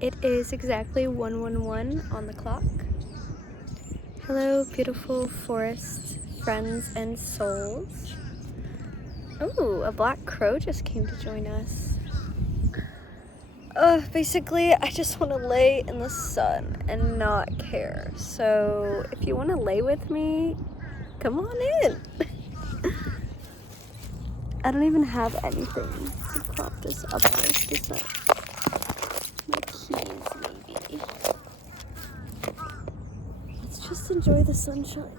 It is exactly 1:11 on the clock. Hello, beautiful forest friends and souls. Oh, a black crow just came to join us. Basically, I just want to lay in the sun and not care. So, if you want to lay with me, come on in. I don't even have anything to prop this up with besides my keys, maybe. Let's just enjoy the sunshine.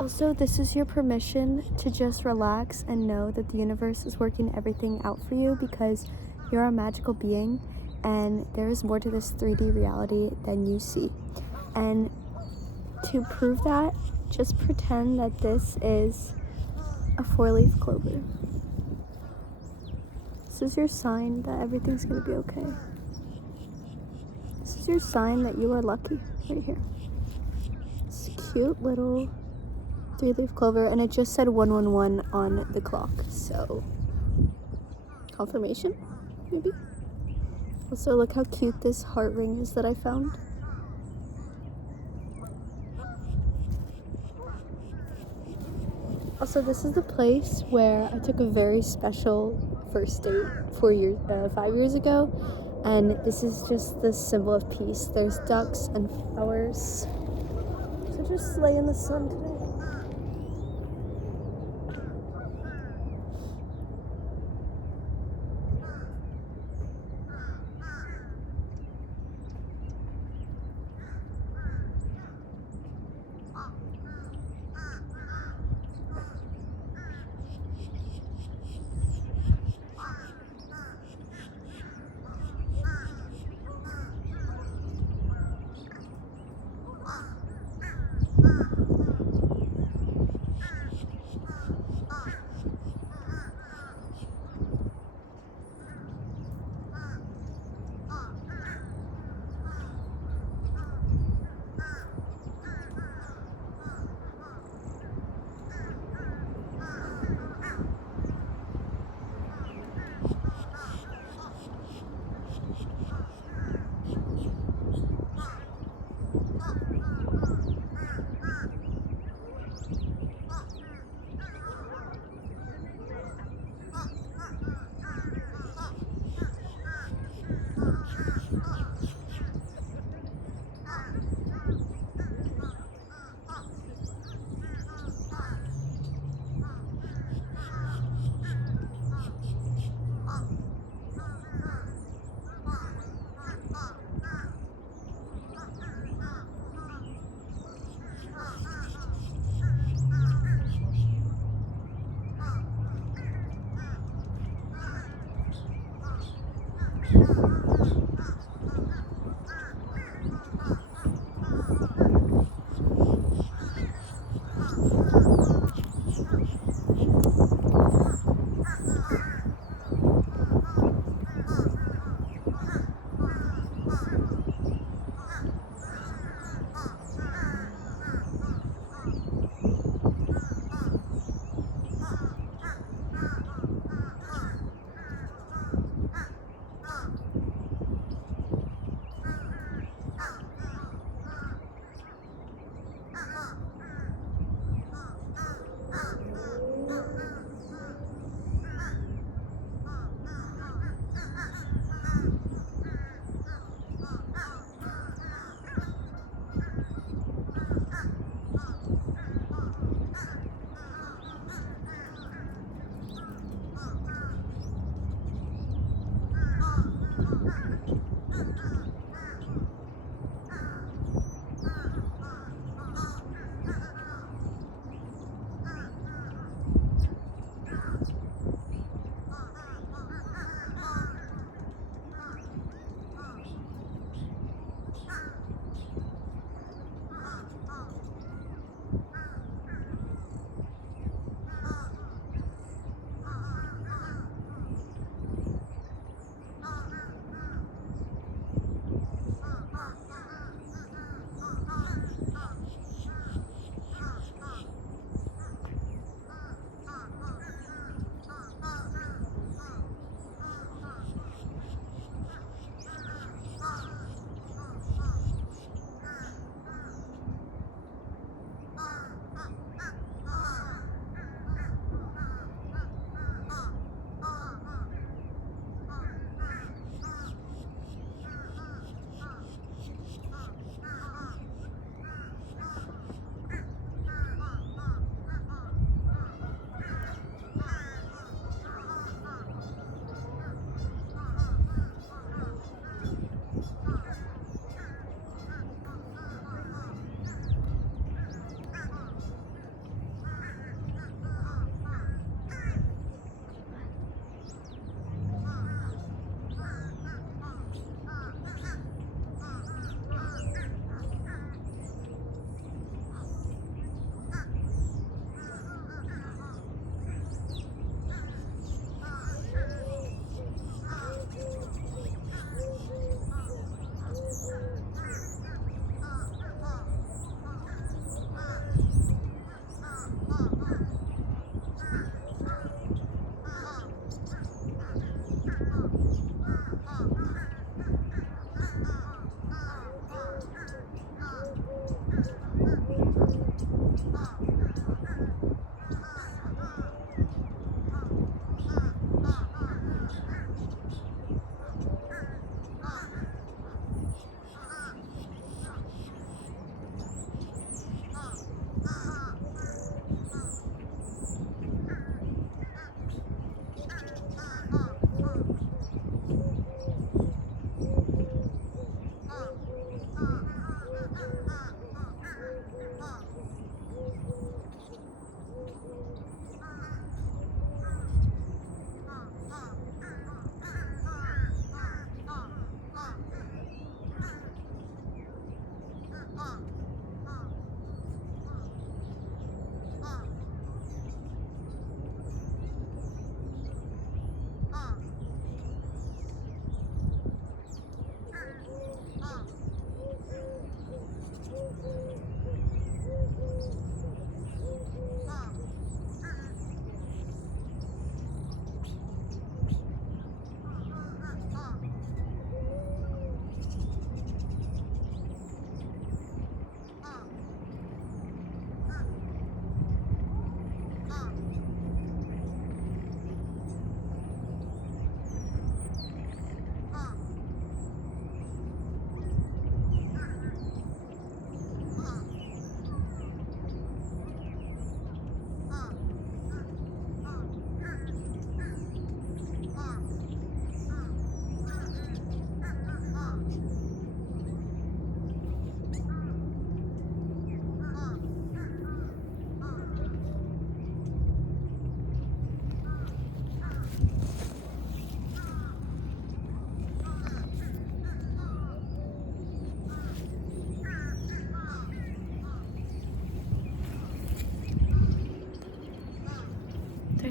Also, this is your permission to just relax and know that the universe is working everything out for you because you're a magical being and there is more to this 3D reality than you see. And to prove that, just pretend that this is a 4-leaf clover. This is your sign that everything's gonna be okay. This is your sign that you are lucky right here. It's a cute little 3-leaf clover, and it just said 1:11 on the clock, so confirmation, maybe? Also, look how cute this heart ring is that I found. Also, this is the place where I took a very special first date 5 years ago, and this is just the symbol of peace. There's ducks and flowers. So just lay in the sun today.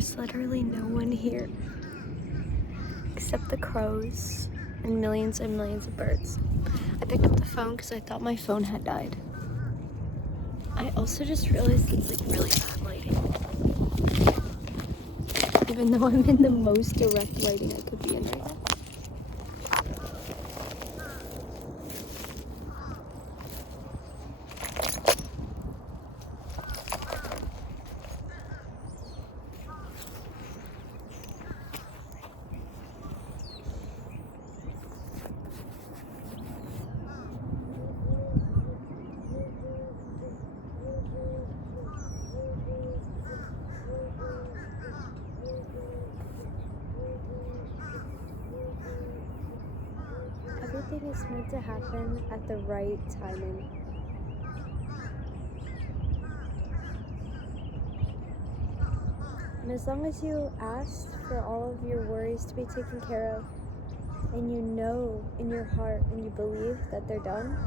There's literally no one here except the crows and millions of birds. I picked up the phone because I thought my phone had died. I also just realized it's like really bad lighting. Even though I'm in the most direct lighting I could be in right now. Everything is meant to happen at the right timing. And as long as you ask for all of your worries to be taken care of, and you know in your heart and you believe that they're done,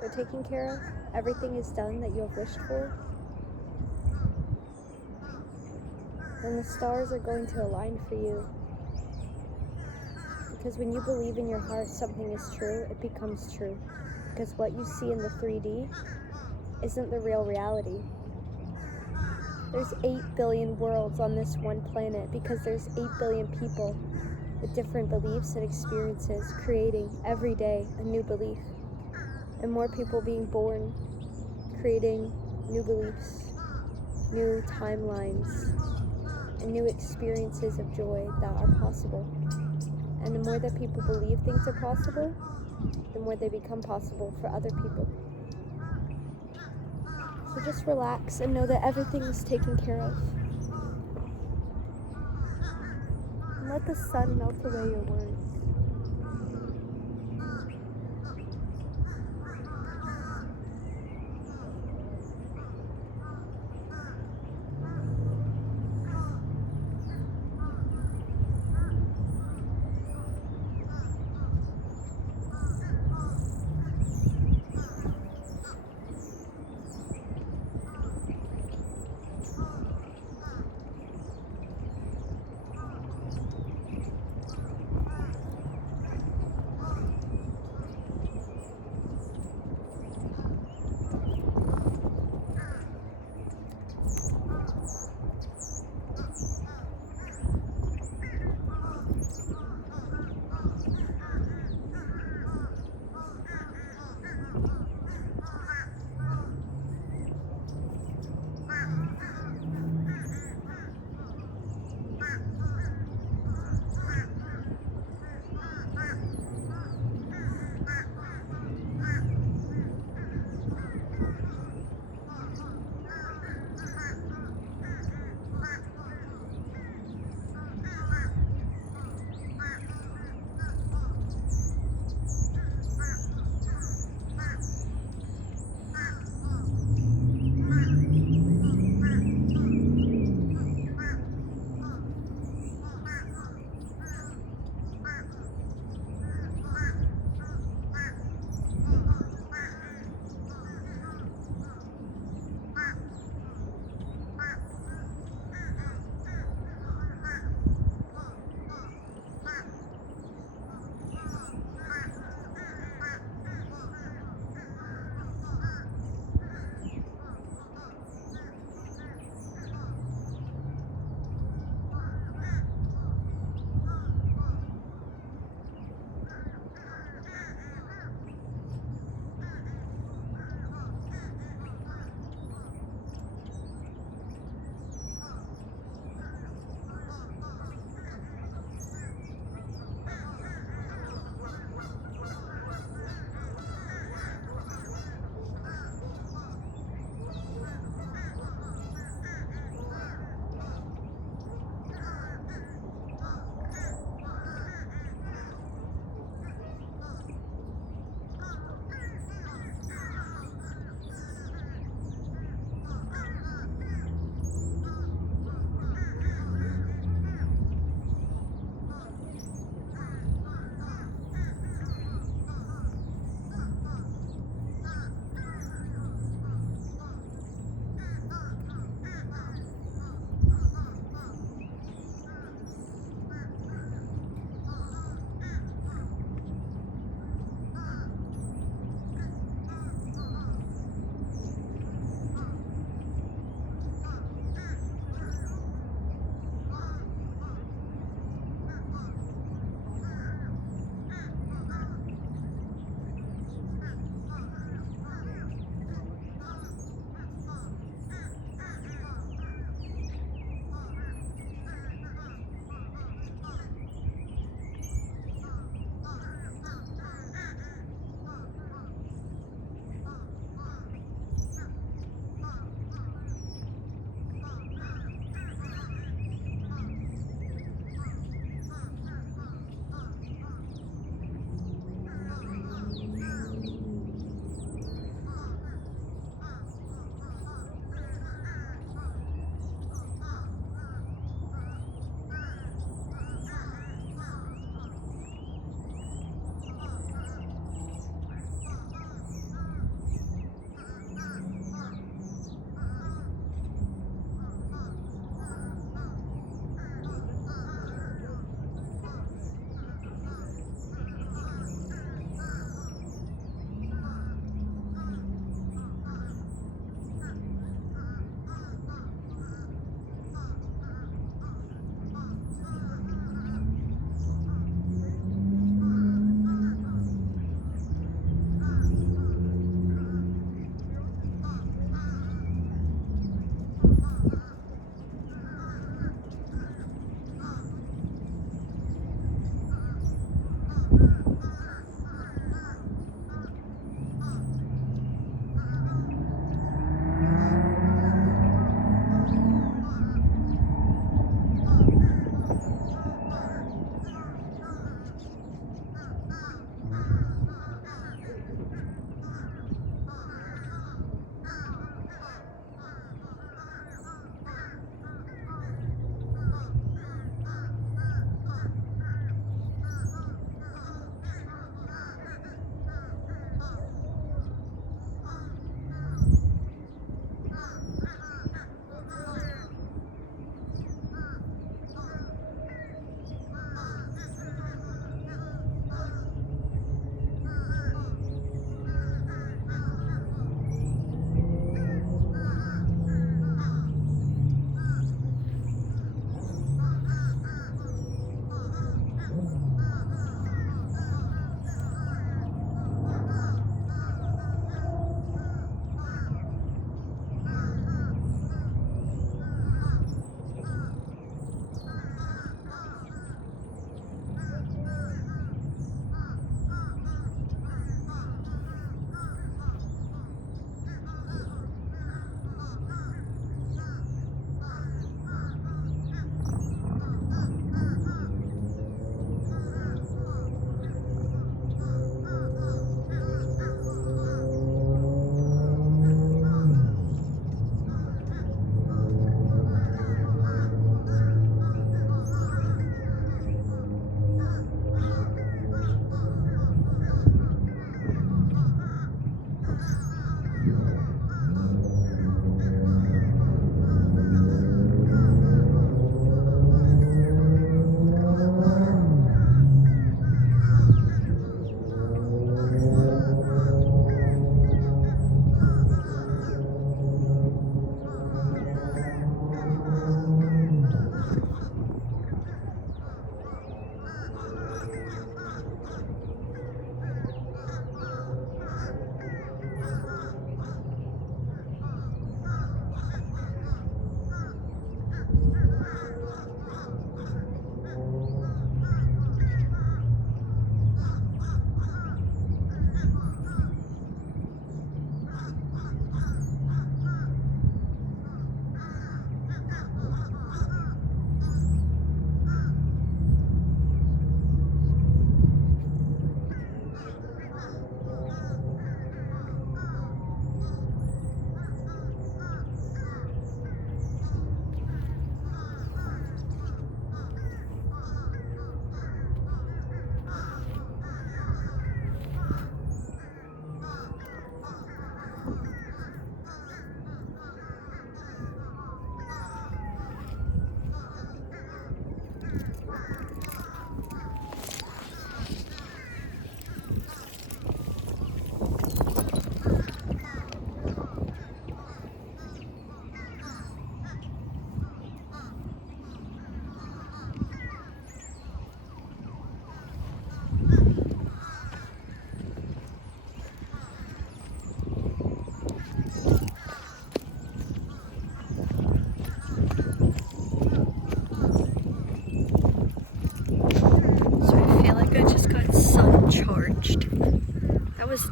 they're taken care of, everything is done that you have wished for, then the stars are going to align for you. Because when you believe in your heart something is true, it becomes true. Because what you see in the 3D isn't the real reality. There's 8 billion worlds on this one planet because there's 8 billion people with different beliefs and experiences, creating every day a new belief. And more people being born, creating new beliefs, new timelines, and new experiences of joy that are possible. And the more that people believe things are possible, the more they become possible for other people. So just relax and know that everything is taken care of. And let the sun melt away your worries.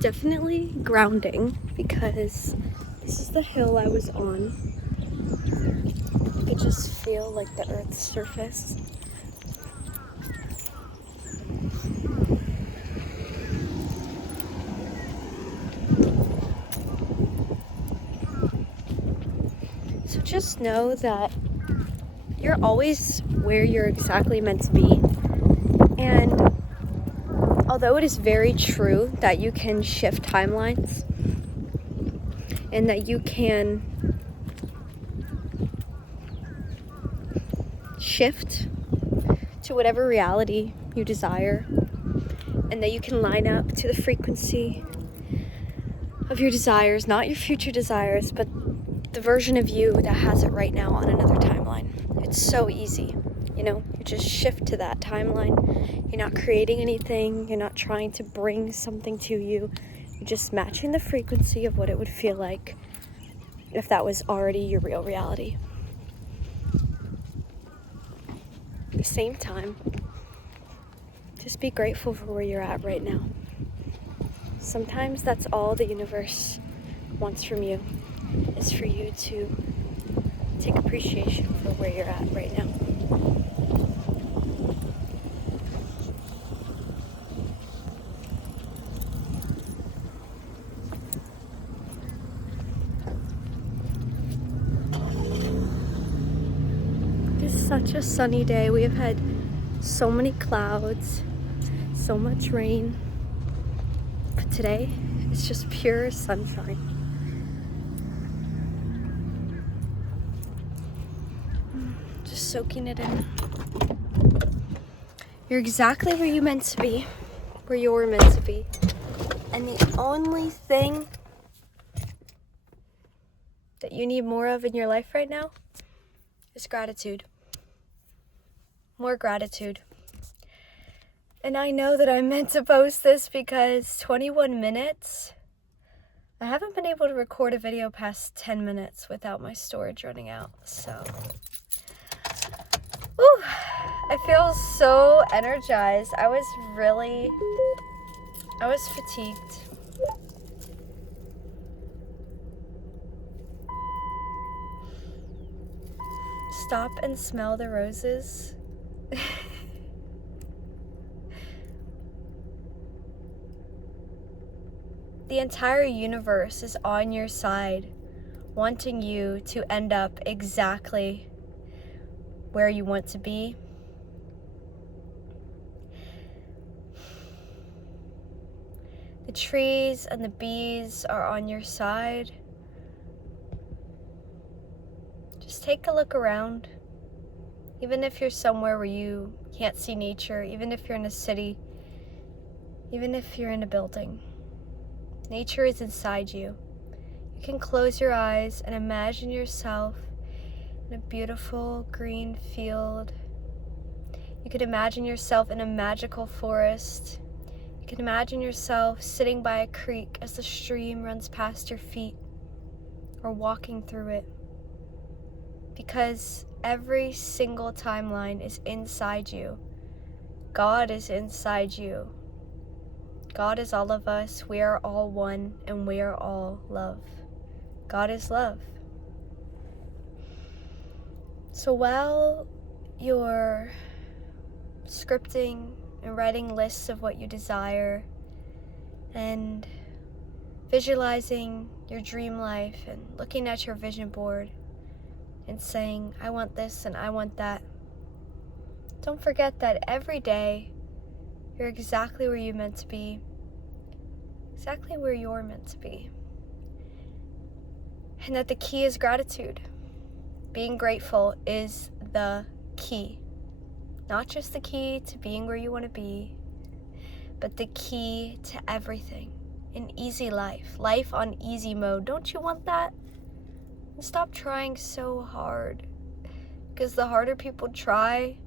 definitely grounding because this is the hill I was on. You could just feel like the earth's surface. So just know that you're always where you're exactly meant to be. And although it is very true that you can shift timelines and that you can shift to whatever reality you desire, and that you can line up to the frequency of your desires, not your future desires, but the version of you that has it right now on another timeline. It's so easy, you just shift to that timeline. You're not creating anything, you're not trying to bring something to you, you're just matching the frequency of what it would feel like if that was already your real reality. At the same time, just be grateful for where you're at right now. Sometimes that's all the universe wants from you, is for you to take appreciation for where you're at right now. It's such a sunny day. We have had so many clouds, so much rain, but today it's just pure sunshine. Just soaking it in. You're exactly where you're meant to be, where you're meant to be. And the only thing that you need more of in your life right now is gratitude. More gratitude. And I know that I meant to post this because 21 minutes, I haven't been able to record a video past 10 minutes without my storage running out, so. Whew, I feel so energized. I was fatigued. Stop and smell the roses. The entire universe is on your side, wanting you to end up exactly where you want to be. The trees and the bees are on your side. Just take a look around. Even if you're somewhere where you can't see nature, even if you're in a city, even if you're in a building, nature is inside you. You can close your eyes and imagine yourself in a beautiful green field. You could imagine yourself in a magical forest. You can imagine yourself sitting by a creek as the stream runs past your feet, or walking through it. Because every single timeline is inside you. God is inside you. God is all of us. We are all one, and we are all love. God is love. So while you're scripting and writing lists of what you desire and visualizing your dream life and looking at your vision board and saying, I want this and I want that, don't forget that every day you're exactly where you're meant to be, exactly where you're meant to be. And that the key is gratitude. Being grateful is the key. Not just the key to being where you want to be, but the key to everything. An easy life. Life on easy mode. Don't you want that? And stop trying so hard. Because the harder people try,